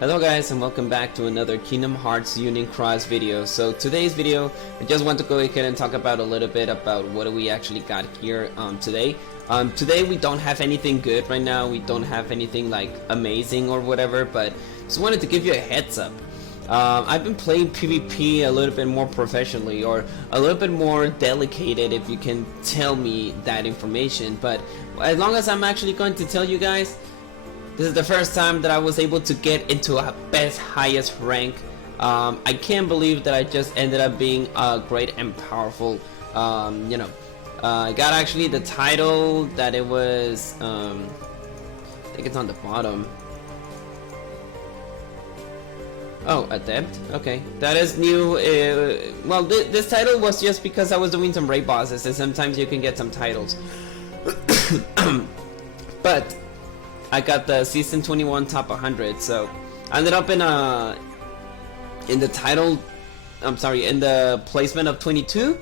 Hello guys, and welcome back to another Kingdom Hearts Union Cross video. So today's video, I just want to go ahead and talk about a little bit about what we actually got here today. Today we don't have anything good right now. We don't have anything like amazing or whatever, but just wanted to give you a heads up. I've been playing PvP a little bit more professionally, or a little bit more dedicated, if you can tell me that information. But as long as I'm actually going to tell you guys, this is the first time that I was able to get into a best highest rank. I can't believe that I just ended up being great and powerful. I got actually the title that it was, I think it's on the bottom. Oh, Adept? Okay, that is new. Well, this title was just because I was doing some raid bosses, and sometimes you can get some titles. But I got the season 21 top 100, so I ended up in the title, I'm sorry, in the placement of 22.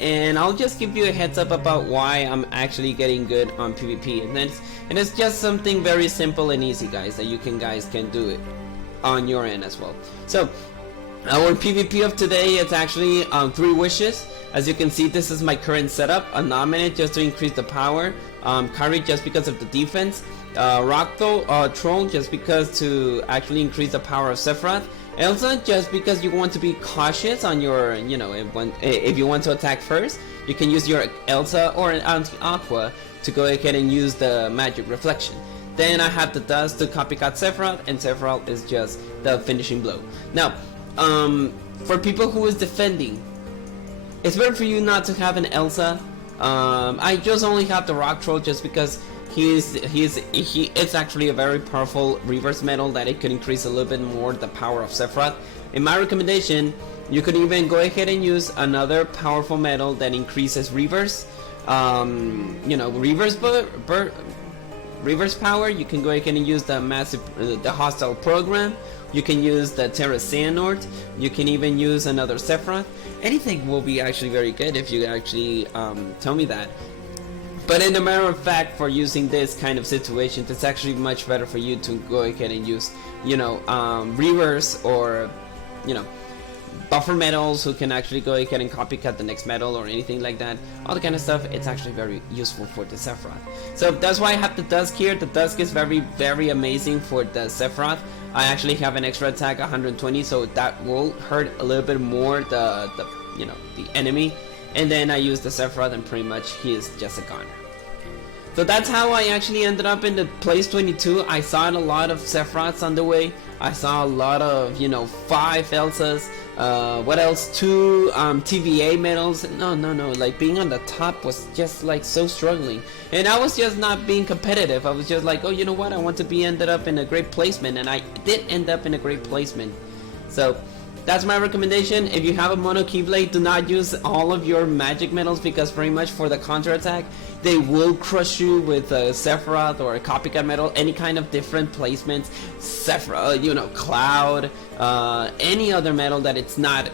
And I'll just give you a heads up about why I'm actually getting good on PvP, and it's just something very simple and easy, guys, that you guys can do it on your end as well. So our PvP of today is actually 3 wishes. As you can see, this is my current setup. A Nominate just to increase the power, Kari just because of the defense, Rock Troll just because to actually increase the power of Sephiroth, Elsa just because you want to be cautious on your, if you want to attack first, you can use your Elsa or an Anti-Aqua to go ahead and use the magic reflection. Then I have the Dust to copycat Sephiroth, and Sephiroth is just the finishing blow. Now, for people who is defending, it's better for you not to have an Elsa. I just only have the Rock Troll just because it's actually a very powerful reverse metal that it could increase a little bit more the power of Sephiroth. In my recommendation, you could even go ahead and use another powerful metal that increases reverse. Reverse power. You can go ahead and use the hostile program. You can use the Terra Xehanort. You can even use another Sephiroth. Anything will be actually very good if you actually tell me that. But in a matter of fact, for using this kind of situation, it's actually much better for you to go ahead and use, reverse or, buffer metals who can actually go ahead and copycat the next metal or anything like that. All the kind of stuff, it's actually very useful for the Sephiroth. So that's why I have the Dusk here. The Dusk is very, very amazing for the Sephiroth. I actually have an extra attack 120, so that will hurt a little bit more the enemy. And then I use the Sephiroth, and pretty much he is just a goner. So that's how I actually ended up in the place 22. I saw a lot of Sephiroths on the way. I saw a lot of, 5 Elsas. What else? 2 TVA medals. No. Like being on the top was just like so struggling. And I was just not being competitive. I was just like, oh, you know what? I want to be ended up in a great placement. And I did end up in a great placement. So that's my recommendation. If you have a mono Keyblade, do not use all of your magic metals, because pretty much for the counter attack, they will crush you with a Sephiroth or a copycat metal, any kind of different placements. Sephiroth, Cloud, any other metal that it's not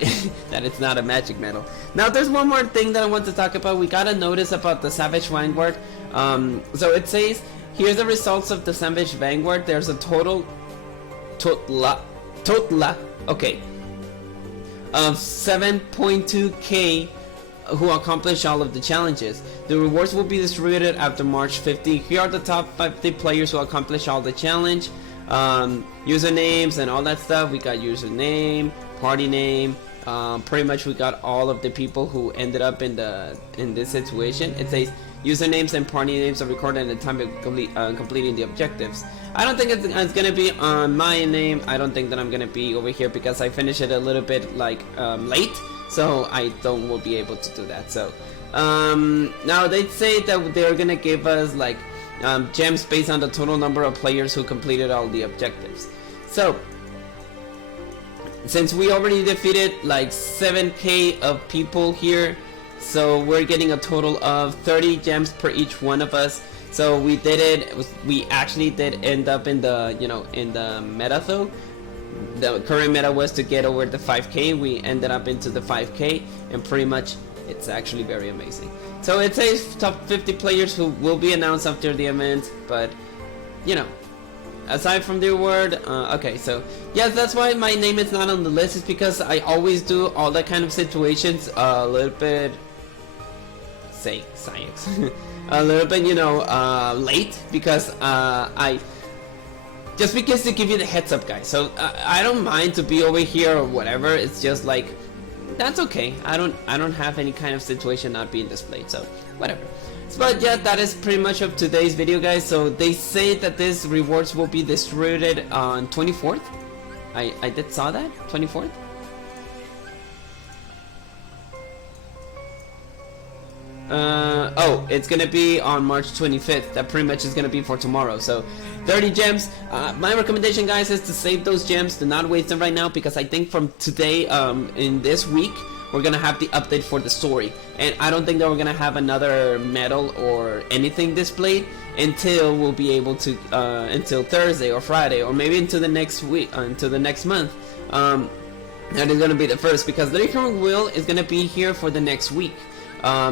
that it's not a magic metal. Now there's one more thing that I want to talk about. We got a notice about the Savage Vanguard. So it says here's the results of the Savage Vanguard. There's a total of 7.2k who accomplish all of the challenges. The rewards will be distributed after March 50. Here are the top 50 players who accomplish all the challenge. Usernames and all that stuff. We got username, party name. Pretty much we got all of the people who ended up in this situation. It says usernames and party names are recorded at the time of completing the objectives. I don't think it's gonna be on my name. I don't think that I'm gonna be over here because I finished it a little bit late, so I will be able to do that. So now they say that they're gonna give us gems based on the total number of players who completed all the objectives. So since we already defeated 7k of people here, so we're getting a total of 30 gems per each one of us. So we did it. We actually did end up in the in the meta though. The current meta was to get over the 5k. We ended up into the 5k, and pretty much it's actually very amazing. So it says top 50 players who will be announced after the event, but aside from the award, okay, so yes, that's why my name is not on the list, is because I always do all that kind of situations a little bit, say science, a little bit, you know, late, because just because to give you the heads up, guys. So I don't mind to be over here or whatever. It's just like, that's okay. I don't have any kind of situation not being displayed, so whatever. But yeah, that is pretty much of today's video, guys. So they say that these rewards will be distributed on 24th. I did saw that 24th. Oh, it's gonna be on March 25th. That pretty much is gonna be for tomorrow. So 30 gems. My recommendation, guys, is to save those gems. Do not waste them right now, because I think from today, in this week, we're gonna have the update for the story, and I don't think that we're gonna have another medal or anything displayed until we'll be able to, until Thursday or Friday, or maybe into the next week, until the next month. That is gonna be the first, because the Recurring Wheel is gonna be here for the next week.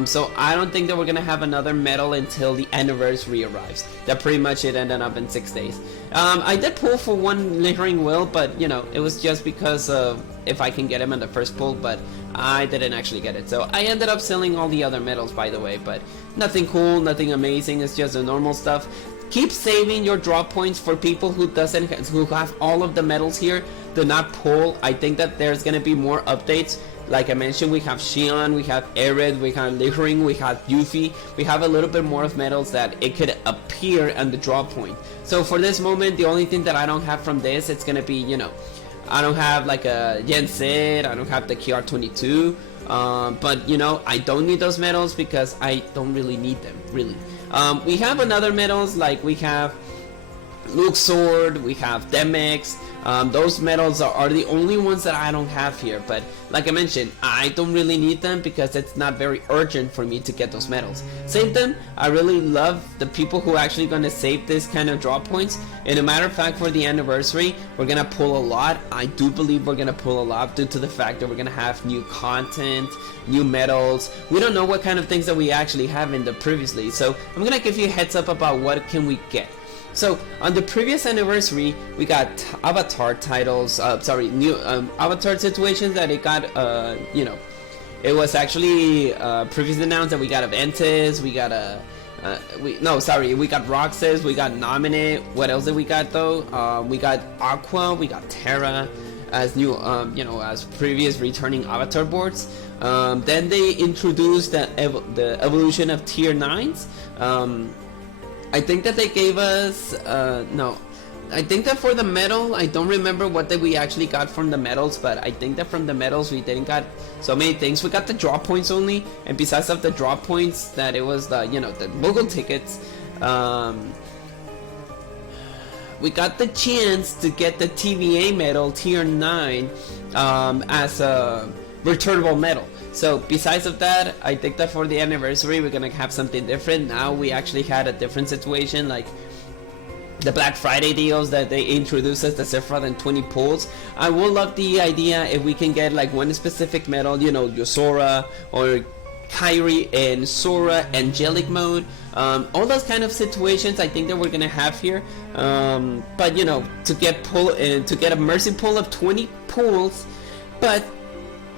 So I don't think that we're gonna have another medal until the anniversary arrives. That pretty much it ended up in 6 days. I did pull for one Recurring Wheel, but you know, it was just because of if I can get him in the first pull, but I didn't actually get it. So I ended up selling all the other medals, by the way, but nothing cool, nothing amazing. It's just the normal stuff. Keep saving your drop points for people who have all of the medals here. Do not pull. I think that there's gonna be more updates. Like I mentioned, we have Xion, we have Arid, we have Licorice, we have Yuffie. We have a little bit more of medals that it could appear on the drop point. So for this moment, the only thing that I don't have from this, it's gonna be, you know, I don't have like a Yensid, I don't have the KR22, but you know, I don't need those medals because I don't really need them, really. We have another medals, like we have Luxord, we have Demex. Those medals are the only ones that I don't have here, but like I mentioned, I don't really need them because it's not very urgent for me to get those medals. Save them. I really love the people who are actually going to save this kind of drop points, and a matter of fact, for the anniversary, we're going to pull a lot. I do believe we're going to pull a lot due to the fact that we're going to have new content, new medals. We don't know what kind of things that we actually have in the previously, so I'm going to give you a heads up about what can we get. So on the previous anniversary, we got avatar titles, new avatar situations that it got, you know, it was actually previously announced that we got Aventus, we got we got Roxas, we got Nominate. What else did we got though? We got Aqua, we got Terra as new, you know, as previous returning avatar boards. Then they introduced the evolution of tier 9s. I think that they gave us, no, I think that for the medal, I don't remember what that we actually got from the medals, but I think that from the medals we didn't got so many things. We got the drop points only, and besides of the drop points, that it was the, you know, the Mogul tickets, we got the chance to get the TVA medal tier 9 as a returnable medal. So besides of that, I think that for the anniversary we're gonna have something different. Now we actually had a different situation, like the Black Friday deals that they introduced as the Sephiroth and 20 pulls. I would love the idea if we can get like one specific medal, you know, Yosora or Kairi and Sora angelic mode, all those kind of situations I think that we're gonna have here. But you know, to get a mercy pull of 20 pulls, but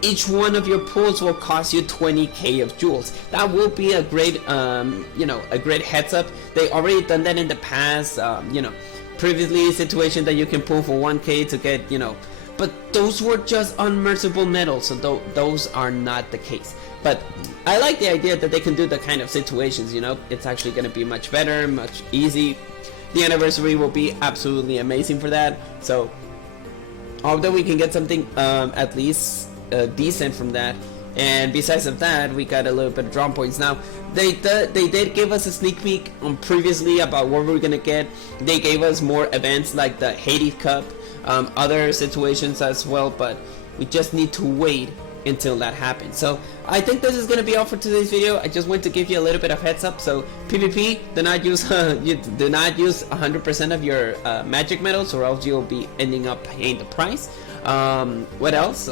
each one of your pulls will cost you 20k of jewels. That will be a great, you know, a great heads up. They already done that in the past, you know, previously situation that you can pull for 1k to get, you know, but those were just unmerciful medals, so those are not the case. But I like the idea that they can do the kind of situations, you know, it's actually going to be much better, much easy. The anniversary will be absolutely amazing for that, so I hope that we can get something at least decent from that. And besides of that, we got a little bit of drop points. Now they did give us a sneak peek on previously about what we're gonna get. They gave us more events like the Hades Cup, other situations as well, but we just need to wait until that happens. So I think this is gonna be all for today's video. I just want to give you a little bit of heads up. So PvP, do not use you do not use 100% of your magic medals, or else you'll be ending up paying the price. What else?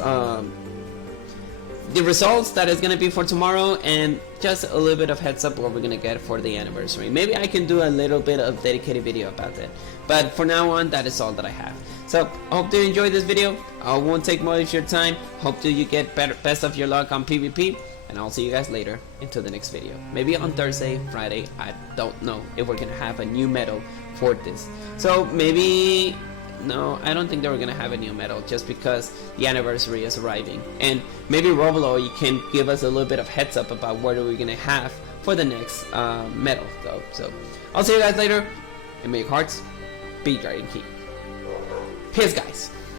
the results that is gonna be for tomorrow, and just a little bit of heads up what we're gonna get for the anniversary. Maybe I can do a little bit of dedicated video about that, but for now on, that is all that I have. So I hope you enjoyed this video. I won't take more of your time. Hope that you get best of your luck on PvP, and I'll see you guys later into the next video. Maybe on Thursday, Friday, I don't know if we're gonna have a new medal for this. So maybe, no, I don't think that we're gonna have a new medal just because the anniversary is arriving. And maybe Roblo, you can give us a little bit of heads up about what are we gonna have for the next medal though. So I'll see you guys later, and may your hearts be Dragon Key. Peace, guys.